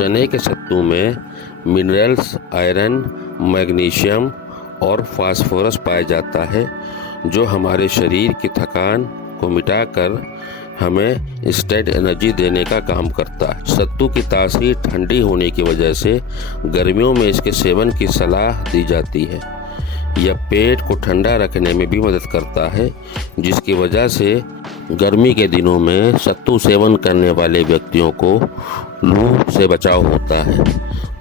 चने के सत्तू में मिनरल्स, आयरन, मैग्नीशियम और फास्फोरस पाया जाता है, जो हमारे शरीर की थकान को मिटाकर हमें इंस्टेंट एनर्जी देने का काम करता है। सत्तू की तासीर ठंडी होने की वजह से गर्मियों में इसके सेवन की सलाह दी जाती है। यह पेट को ठंडा रखने में भी मदद करता है, जिसकी वजह से गर्मी के दिनों में सत्तू सेवन करने वाले व्यक्तियों को लू से बचाव होता है।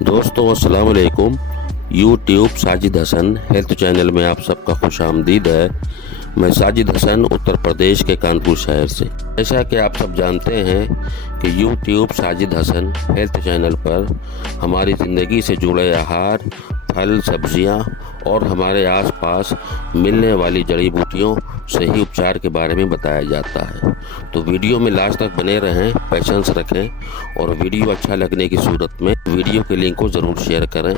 दोस्तों अस्सलाम वालेकुम, YouTube Sajid Hasan health channel में आप सबका खुशामदीद है। मैं साजिद हसन उत्तर प्रदेश के कानपुर शहर से। जैसा कि आप सब जानते हैं कि YouTube Sajid Hasan health channel पर हमारी ज़िंदगी से जुड़े आहार, फल, सब्जियां और हमारे आसपास मिलने वाली जड़ी बूटियों से ही उपचार के बारे में बताया जाता है। तो वीडियो में लास्ट तक बने रहें, पेशेंस रखें और वीडियो अच्छा लगने की सूरत में वीडियो के लिंक को ज़रूर शेयर करें।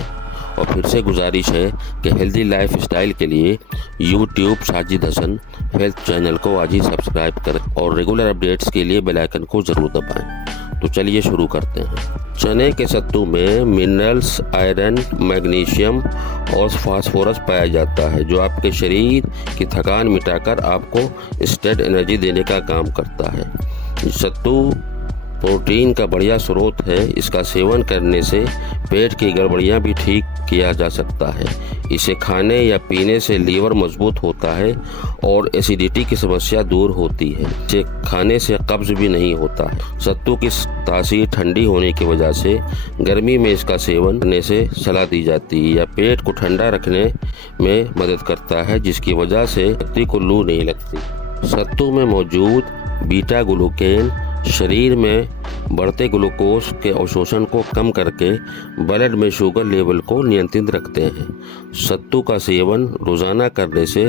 और फिर से गुजारिश है कि हेल्दी लाइफ स्टाइल के लिए YouTube Sajid Hasan health channel को आज ही सब्सक्राइब करें और रेगुलर अपडेट्स के लिए बेल आइकन को ज़रूर दबाएं। तो चलिए शुरू करते हैं। चने के सत्तू में मिनरल्स, आयरन, मैग्नीशियम और फास्फोरस पाया जाता है, जो आपके शरीर की थकान मिटाकर आपको इंस्टेंट एनर्जी देने का काम करता है। सत्तू प्रोटीन का बढ़िया स्रोत है। इसका सेवन करने से पेट की गड़बड़ियाँ भी ठीक किया जा सकता है। इसे खाने या पीने से लीवर मजबूत होता है और एसिडिटी की समस्या दूर होती है। इसे खाने से कब्ज भी नहीं होता है। सत्तू की तासीर ठंडी होने की वजह से गर्मी में इसका सेवन करने से सलाह दी जाती है। यह पेट को ठंडा रखने में मदद करता है, जिसकी वजह से व्यक्ति को लू नहीं लगती। सत्तू में मौजूद बीटा ग्लूकेन शरीर में बढ़ते ग्लूकोज के अवशोषण को कम करके ब्लड में शुगर लेवल को नियंत्रित रखते हैं। सत्तू का सेवन रोज़ाना करने से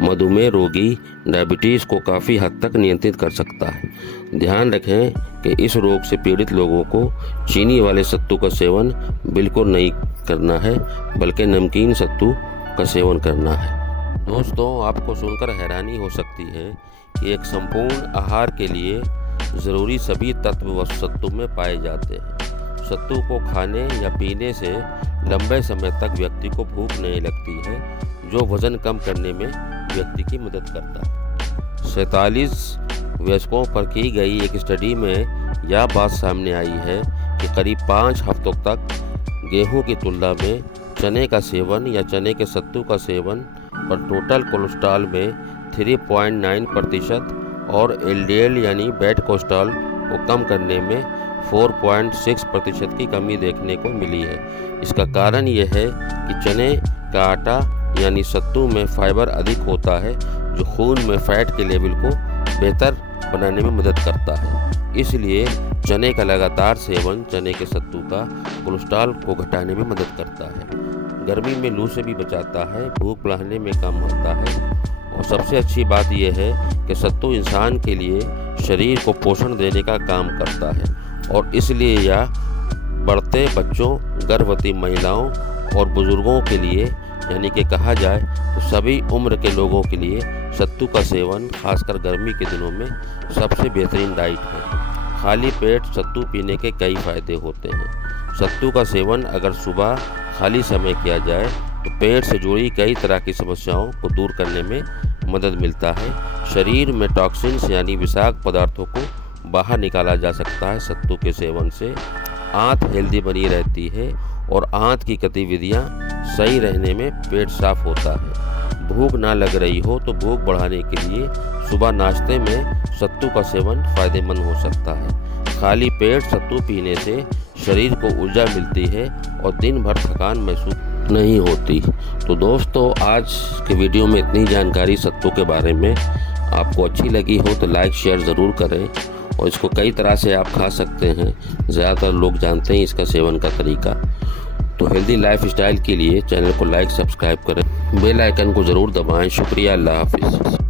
मधुमेह रोगी डायबिटीज़ को काफ़ी हद तक नियंत्रित कर सकता है। ध्यान रखें कि इस रोग से पीड़ित लोगों को चीनी वाले सत्तू का सेवन बिल्कुल नहीं करना है, बल्कि नमकीन सत्तू का सेवन करना है। दोस्तों, आपको सुनकर हैरानी हो सकती है कि एक संपूर्ण आहार के लिए ज़रूरी सभी तत्व सत्तू में पाए जाते हैं। सत्तू को खाने या पीने से लंबे समय तक व्यक्ति को भूख नहीं लगती है, जो वज़न कम करने में व्यक्ति की मदद करता है। 47 वयस्कों पर की गई एक स्टडी में यह बात सामने आई है कि करीब 5 हफ्तों तक गेहूं की तुलना में चने का सेवन या चने के सत्तू का सेवन पर टोटल कोलेस्ट्रॉल में 3.9% और एलडीएल यानी बैड कोलेस्ट्रॉल को कम करने में 4.6% की कमी देखने को मिली है। इसका कारण यह है कि चने का आटा यानी सत्तू में फाइबर अधिक होता है, जो खून में फैट के लेवल को बेहतर बनाने में मदद करता है। इसलिए चने का लगातार सेवन चने के सत्तू का कोलेस्ट्रॉल को घटाने में मदद करता है, गर्मी में लू से भी बचाता है, भूख बढ़ाने में काम होता है। और सबसे अच्छी बात यह है कि सत्तू इंसान के लिए शरीर को पोषण देने का काम करता है और इसलिए यह बढ़ते बच्चों, गर्भवती महिलाओं और बुजुर्गों के लिए, यानी कि कहा जाए तो सभी उम्र के लोगों के लिए सत्तू का सेवन खासकर गर्मी के दिनों में सबसे बेहतरीन डाइट है। खाली पेट सत्तू पीने के कई फ़ायदे होते हैं। सत्तू का सेवन अगर सुबह खाली समय किया जाए तो पेट से जुड़ी कई तरह की समस्याओं को दूर करने में मदद मिलता है। शरीर में टॉक्सिन्स यानी विषाक्त पदार्थों को बाहर निकाला जा सकता है। सत्तू के सेवन से आंत हेल्दी बनी रहती है और आंत की गतिविधियां सही रहने में पेट साफ होता है। भूख ना लग रही हो तो भूख बढ़ाने के लिए सुबह नाश्ते में सत्तू का सेवन फ़ायदेमंद हो सकता है। खाली पेट सत्तू पीने से शरीर को ऊर्जा मिलती है और दिन भर थकान महसूस नहीं होती। तो दोस्तों, आज के वीडियो में इतनी जानकारी सत्तू के बारे में। आपको अच्छी लगी हो तो लाइक शेयर ज़रूर करें और इसको कई तरह से आप खा सकते हैं। ज़्यादातर लोग जानते हैं इसका सेवन का तरीका। तो हेल्दी लाइफ स्टाइल के लिए चैनल को लाइक, सब्सक्राइब करें, बेल आइकन को ज़रूर दबाएं। शुक्रिया, अल्लाह हाफिज़।